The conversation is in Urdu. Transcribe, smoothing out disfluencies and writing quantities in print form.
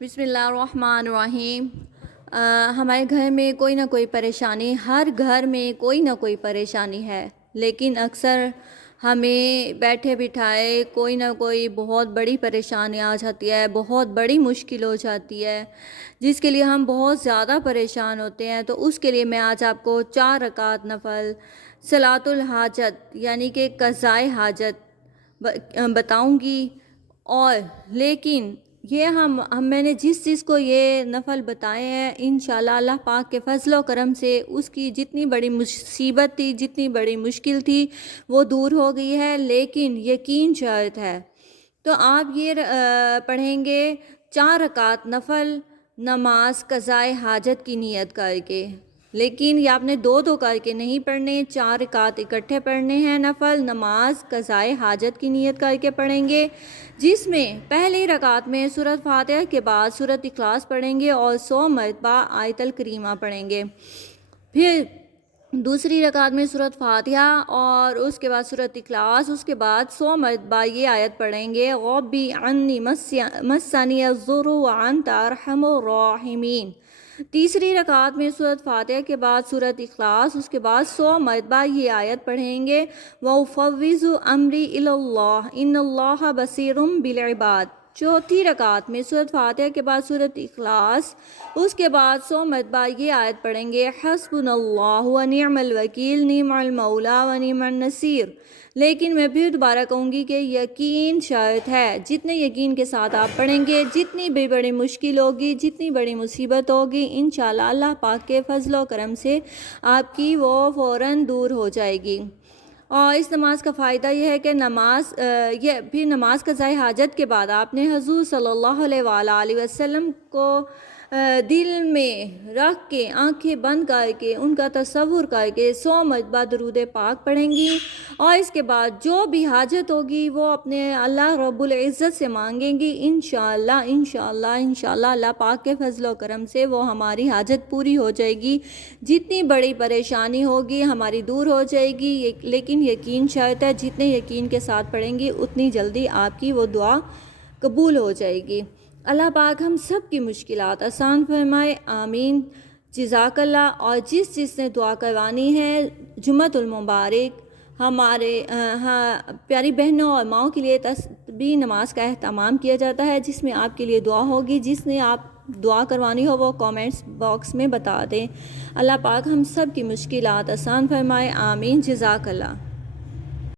بسم اللہ الرحمن الرحیم۔ ہمارے گھر میں کوئی نہ کوئی پریشانی، ہر گھر میں کوئی نہ کوئی پریشانی ہے، لیکن اکثر ہمیں بیٹھے بٹھائے کوئی نہ کوئی بہت بڑی پریشانی آ جاتی ہے، بہت بڑی مشکل ہو جاتی ہے، جس کے لیے ہم بہت زیادہ پریشان ہوتے ہیں۔ تو اس کے لیے میں آج آپ کو 4 رکعت نفل صلاۃ الحاجت یعنی کہ قضائے حاجت بتاؤں گی۔ اور لیکن یہ میں نے جس چیز کو یہ نفل بتائے ہیں، انشاءاللہ اللہ پاک کے فضل و کرم سے اس کی جتنی بڑی مصیبت تھی، جتنی بڑی مشکل تھی، وہ دور ہو گئی ہے، لیکن یقین شرط ہے۔ تو آپ یہ پڑھیں گے 4 رکعت نفل نماز قضائے حاجت کی نیت کر کے، لیکن یہ آپ نے 2 کر کے نہیں پڑھنے، 4 رکعت اکٹھے پڑھنے ہیں نفل نماز قضائے حاجت کی نیت کر کے پڑھیں گے، جس میں پہلی رکعت میں سورۃ فاتحہ کے بعد سورۃ اخلاص پڑھیں گے اور 100 مرتبہ آیت الکریمہ پڑھیں گے۔ پھر دوسری رکعت میں سورۃ فاتحہ اور اس کے بعد سورۃ اخلاص، اس کے بعد 100 مرتبہ یہ آیت پڑھیں گے، ربی عنی مسنی الضر وانت ارحم الراحمین۔ تیسری رکعت میں سورۃ فاتحہ کے بعد سورۃ اخلاص، اس کے بعد 100 مرتبہ یہ آیت پڑھیں گے، وَأُفَوِّضُ أَمْرِي إِلَى اللَّهِ إِنَّ اللَّهَ بَصِيرٌ بِالْعِبَادِ۔ چوتھی رکعت میں سورۃ فاتحہ کے بعد سورۃ اخلاص، اس کے بعد 100 مرتبہ یہ آیت پڑھیں گے، حسبنا اللہ ونعم الوکیل نعم المولا ونعم النصیر۔ لیکن میں پھر دوبارہ کہوں گی کہ یقین شرط ہے، جتنے یقین کے ساتھ آپ پڑھیں گے، جتنی بھی بڑی مشکل ہوگی، جتنی بڑی مصیبت ہوگی، انشاءاللہ اللہ پاک کے فضل و کرم سے آپ کی وہ فوراً دور ہو جائے گی۔ اور اس نماز کا فائدہ یہ ہے کہ پھر نماز قضائے حاجت کے بعد آپ نے حضور صلی اللہ علیہ وآلہ وسلم کو دل میں رکھ کے آنکھیں بند کر کے ان کا تصور کر کے 100 مرتبہ درود پاک پڑھیں گی، اور اس کے بعد جو بھی حاجت ہوگی وہ اپنے اللہ رب العزت سے مانگیں گی، انشاءاللہ انشاءاللہ انشاءاللہ اللہ پاک کے فضل و کرم سے وہ ہماری حاجت پوری ہو جائے گی، جتنی بڑی پریشانی ہوگی ہماری دور ہو جائے گی۔ لیکن یقین شرط ہے، جتنے یقین کے ساتھ پڑھیں گی اتنی جلدی آپ کی وہ دعا قبول ہو جائے گی۔ اللہ پاک ہم سب کی مشکلات آسان فرمائے، آمین، جزاک اللہ۔ اور جس نے دعا کروانی ہے، جمعۃ المبارک ہمارے پیاری بہنوں اور ماؤں کے لیے تسبیح نماز کا اہتمام کیا جاتا ہے، جس میں آپ کے لیے دعا ہوگی۔ جس نے آپ دعا کروانی ہو وہ کامنٹس باکس میں بتا دیں۔ اللہ پاک ہم سب کی مشکلات آسان فرمائے، آمین، جزاک اللہ۔